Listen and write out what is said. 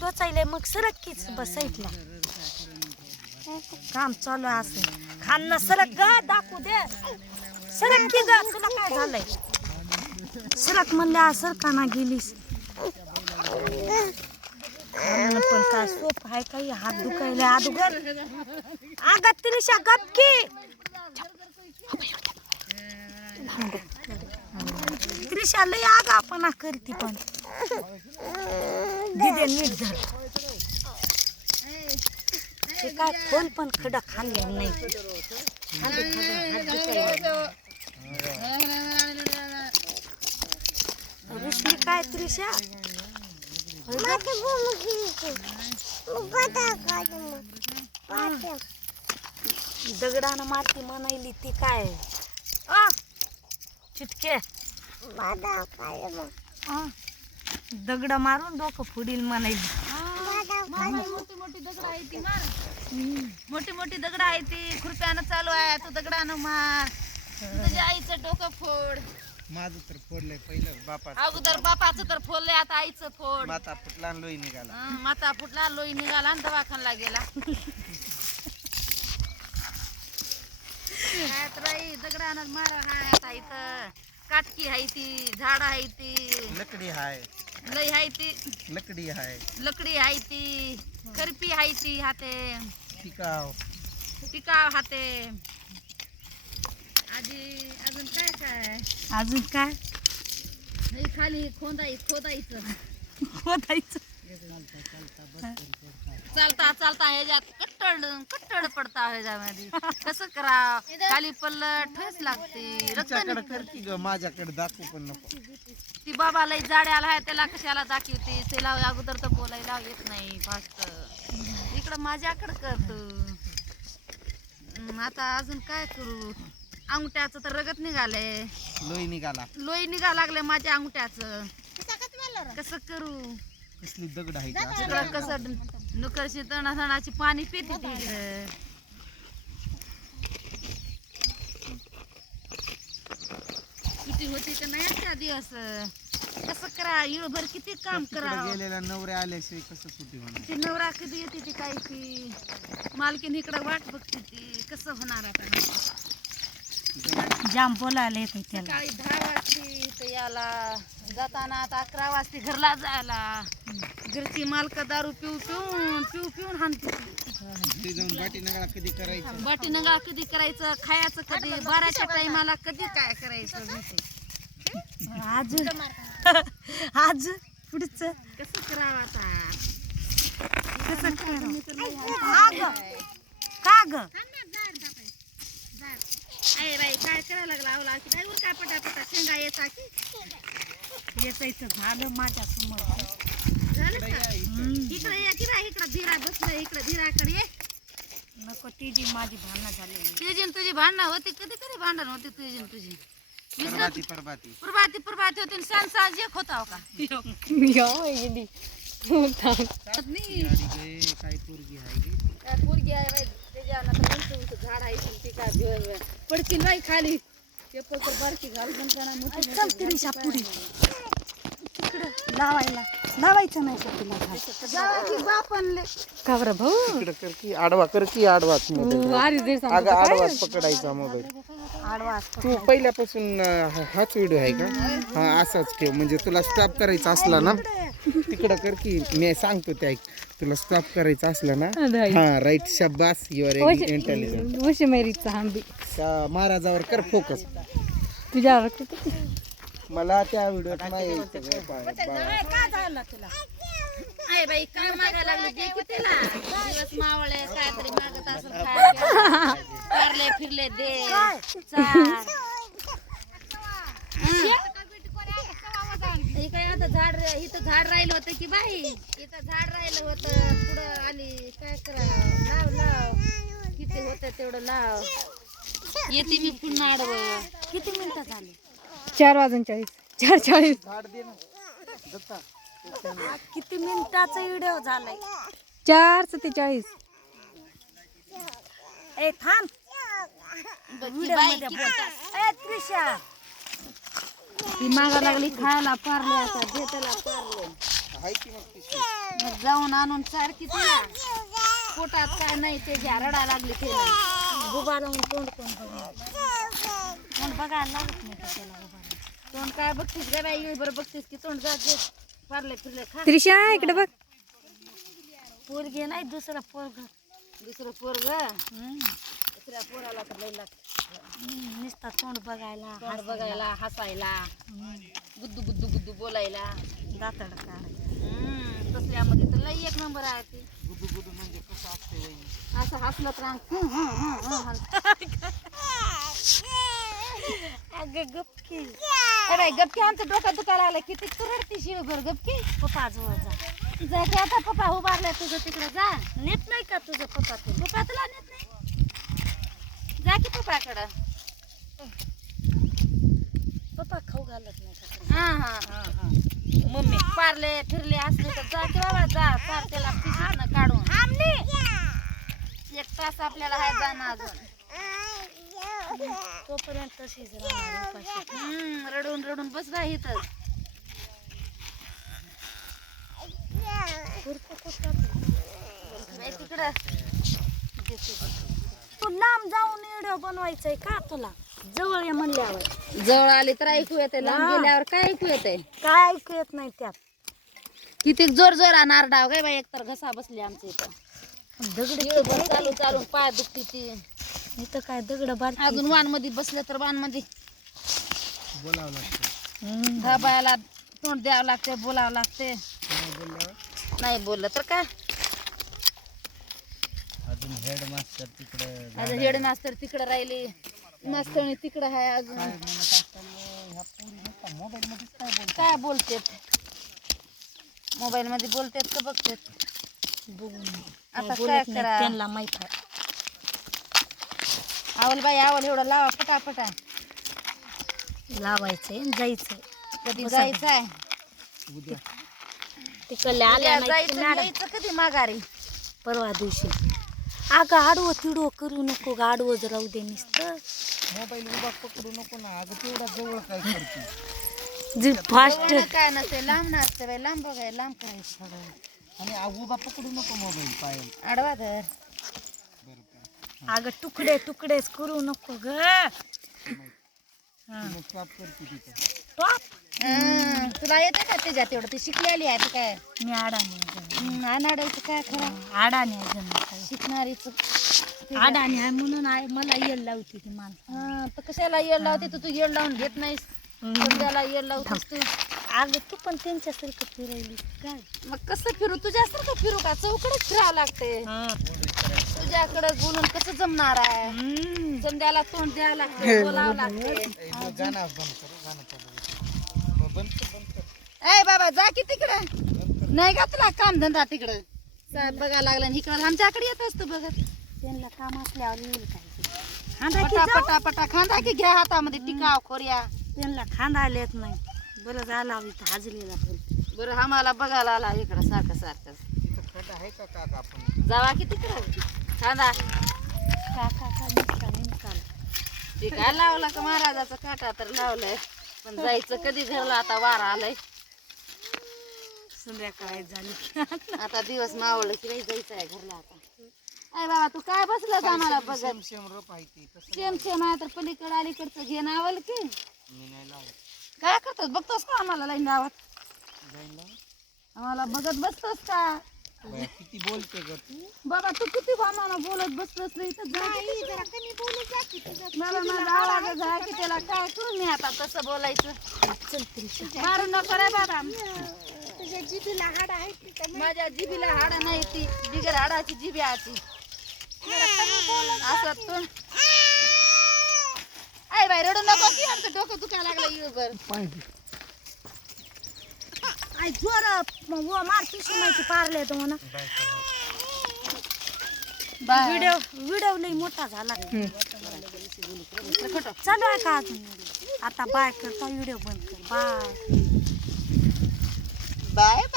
टोचायले मग सरक कीच बस साईडला काम चालू आहे असं खान सरक ग दाखवू दे सरक की ग तुला काय झालंय सरक म्हणल्या सरकाना गेलीस पण काय सोप आहे काही हात दुखायला अदुगर आगात त्रिशा गपकी त्रिशा लय आगापणा करती पण दिदे नीट धर ते काय खोल पण खडा खाल्ले नाही रुश्मी काय त्रिशा दगडानं माती म्हणायली ती काय चिटके दगड मारून डोकं फुडील म्हणायली मोठी मोठी दगड आहे ती खुरप्यानं चालू आहे तू दगडानं मार तुझ्या आईचं डोकं फोड माझं तर फोडलंय पहिलं बापाचं अगोदर बापाचं तर फोडलंय आता आईचं फोड माता फुटला आणि लोई निघाला माता फुटला लोई निघाला आणि दवाखान्याला गेला दगडानं मार हाय आता इथं काटकी आहे ती झाड आहे ती लकडी हाय लई आहे ती लकडी हाय लकडी आहे ती करपी आहे ती हाते टिकाव टिकाव हाते आजी अजून काय काय अजून काय नाही खाली खोदायचं चालता चालता ह्याच्यात कट्टड पडता ह्याच्यामध्ये कसं करा खाली पल्लट ठेच लागते तिच्याकडे कर की ग माझ्याकडे दाखवू पण नको ती बाबा लई जाड्याला आहे त्याला कशाला दाखवते त्याला अगोदर तर बोलायला येत नाही फास्ट इकडं माझ्याकडं करतो आता अजून काय करू अंगठ्याचं तर रगत निघाले लोई निघा लागले माझ्या अंगठ्याचं कसं करू कसली दगड आहे तिकडं कसं नुकरशी तणाची पाणी पिते तिकडं किती होती का नाही त्या दिवस कसं करा इळभर किती काम करा गेलेल्या नवऱ्या आल्याशिवाय कसं सुटी होणार ती नवरा कधी येते ती काय ती मालकीन इकडं वाट बघते ती कसं होणार आता जाम बोलायला येते त्याला सकाळी 10 वाजते तर याला जाताना आता 11 वाजते घरला जायला घरची मालक दारू पिऊन हाणते जाऊन बाटी नगळा कधी करायचं बाटी नगा कधी करायचं खायचं कधी 12च्या टायमाला कधी काय करायचं आज आज पुढचं कसं करावं आता कसं करावं का ग अरे बाई काय करायला लागला की नाही काय पटापटा शेंगा येता की येतं झालं माझ्या समोर झालं का इकडे या की बाई इकडे धीरा बसलं इकडे धीराकडे ये नको तिची माझी भांडणं झाली तुझी तुझी भांडणं होती कधी कधी भांडण होती तुझी प्रभाती होती सांग सांग एक होता का काय पोरगी आहे पोरगी आहे बाई त्याच्या झाड आहे ती काय पडकीन बाई खाली पेपर तर बारकी घालून चल तिरीशा पुढे लावायचं नाही का तुला बापन का बरं भाऊ इकडे कर की आडवा आडवाच पकडायचा मोबाईल तू पहिल्यापासून हाच व्हिडिओ आहे का हा असाच ठेव म्हणजे तुला स्टॉप करायचा असला ना तिकडं कर की मी सांगतो ते ऐक तुला स्टॉप करायचा असला ना हा राईट शाबास युअर इंटेलिजंट महाराजावर कर फोकस तुझ्यावर मला त्या व्हिडिओत नाही अरे बाई काय मागायला लागले दे की तिला दिवस मावळे काहीतरी मागत असेल खायला कारले फिरले दे चार हे काय आता झाड इथं झाड राहिलं होतं की बाई इथं झाड राहिलं होतं पुढं आली काय करा लाव किती होतं तेवढं लाव येते मी पुन्हा आडवं किती मिनिटं झाली 4:40 4:40 किती मिनिटाचा व्हिडिओ झालाय 4:47 ए थांब व्हिडिओ मध्ये बोल ए त्रिशा ती मागा लागली खायला पारले आता दे त्याला पारले हाय की मग पिशवी? मग जाऊन आणून सारखी तिला पोटात काय नाही ते रडा लागली तिला. उभा राहून तोंड कोण बघा तोंड बघायला लागत नाही का त्याला उभा राहून. तोंड काय बघतीस ग बाई बरं बघतीस की तोंड जाते पारले फिरले खा. त्रिशा इकडे बघ. पोरगे नाही दुसरा पोरग दुसरं पोरग दुसऱ्या पोराला तर लई लागतं. नुसता तोंड बघायला तोंड बघायला हसायला गुद्दू गुद्दू गुद्दू बोलायला दातड काढायला. तसल्यामध्ये तर लई एक नंबर आहे ती. गुदू गुदू म्हणजे कसं असते वहिनी? असं हसलं तर अगं गपकी अरे गपकी आमचं डोकं दुखायला लागलं किती रडती शिवभर गपकी. पप्पा जवळ जा. जा की आता पप्पा उभारलाय तुझं तिकडे जा. नीट नाही का तुझं पप्पा तुला पप्पा तुला नेत नाही जा की पप्पाकडं. पप्पा खाऊ घालत नाही का तुला? हा हा मम्मी पारले फिरले असले तर जा की बाबा जा पार त्याला पिशवीतनं काढून. एक तास आपल्याला हाय जाणं अजून. तोपर्यंत तशीच राहणार उपाशी. रडून रडून बसला इथं. तिकडं तू लांब जाऊन व्हिडिओ बनवायचंय का तुला? जवळ ये म्हणल्यावर जवळ आली तर ऐकू येते लांब गेल्यावर काय ऐकू येते? काय ऐकू येत नाही त्यात. किती जोर जोर आणणार डाव काय बाई एकतर घसा बसली आमच्या इथं. दगड चालू चालून पाय दुखती ती. इथं काय दगड बारकी. अजून वान मध्ये बसले तर वान मध्ये बोलावं लागतं. धाबायला तोंड द्यावं लागते बोलावं लागते. नाही बोललं तर काय. अजून हेडमास्टर तिकडे अजून हेड मास्तर तिकडे राहिली मास्तरनी तिकडे आहे अजून. काय बोलतेत मोबाईल मध्ये बोलतेत का बघतेत बघून आता बोलत काय नाही, करा. त्यांना माहित आहे. आवल बाई आवल एवढं लावा पटापटा. लावायचंय आणि जायचंय. कधी जायचं आहे तिकडल्या आल्या नाही जायचं की मॅडम यायचं कधी माघारी. परवा दिवशी. अगं आडवं तिडवं करू नको ग, आडवं राहू दे नुसतं. मोबाईल उभा पकडू नको ना. अगं तेवढा जवळ काय करते? फास्ट एवढं काय नसते लांब नसते बाई लांब बघाय लांब करायचं थोडं. आणि उभा पकडू नको मोबाईल पायल. आडवा धर. अगं तुकडे तुकडेच करू नको ग. स्टॉप करते तिथं. टॉप तुला येते का त्याच्यात तेवढं ती शिकलेली आहे ती काय मी अडाणी आहे अनाडायचं काय खरं अडाणी आहे जण शिकणारीच. अडाणी आहे म्हणून मला येल लावती ती माणसं. तर कशाला येड लावते तू येड लावून घेत नाहीस. समजायला येड लावतेस तू. अगं तू पण त्यांच्यासारखं फिरायली काय. मग कसं फिरू तुझ्यासारखं फिरू का चौकडेच फिरावं लागते. तुझ्याकडे बोलून कसं जमणार आहे. समजायला तोंड द्यावं लागते बोलावं लागते. गाणं बंद कर. गाणं चालू बंद कर. ए बाबा जा की तिकडे नाही का तुला काम धंदा तिकडं बघायला लागला इकडं आमच्याकडे येत असतो बघत. त्यांना काम असल्यावर येईल काय पटा पटा पटा खांदा की घ्या हातामध्ये टिकाव खोऱ्या. त्यांना खांदायला येत नाही. बरं झाला इथं हाजरीला बरं आम्हाला बघायला आला इकडं सारखं सारखं. तिथं खड्डा आहे का काका? आपण जावा की तिकडं खांदा काका निमकाल ते काय लावला का महाराजाचा काटा तर लावलाय. पण जायचं कधी घरला आता वारा आलाय. संध्याकाळी झाली. आता दिवस मावळलं की नाही जायचं आहे घरला आता. अय बाबा तू काय बसलास आम्हाला बघत. सेम रप आहे ती तसं. सेम आहे तर पलीकडं अलीकडचं घे नावल की मी नाही लावत. काय करतोस बघतोस का आम्हाला लाईन लावत आम्हाला बघत बसतोस का. बाया, किती बोलते ग तू? बाबा तू किती आम्हाला बोलत बसतोस रे इथं जा मला माझा आवाज आहे की त्याला काय करू मी आता तसं बोलायचं. मारू नको रे बाबा. तुझ्या जिभीला हाड आहे माझ्या जिभीला हाड नाही ती बिगर हाडाची जिभी आची असं तू. आई बाई रडू नको की आमचं डोकं दुखायला लागलं युबर. आई जोर मार पिशी माहिती पारले तो म्हणा. व्हिडिओ लई मोठा झाला. चालू आहे का अजून? आता बाय करता व्हिडिओ बंद कर. Bye bye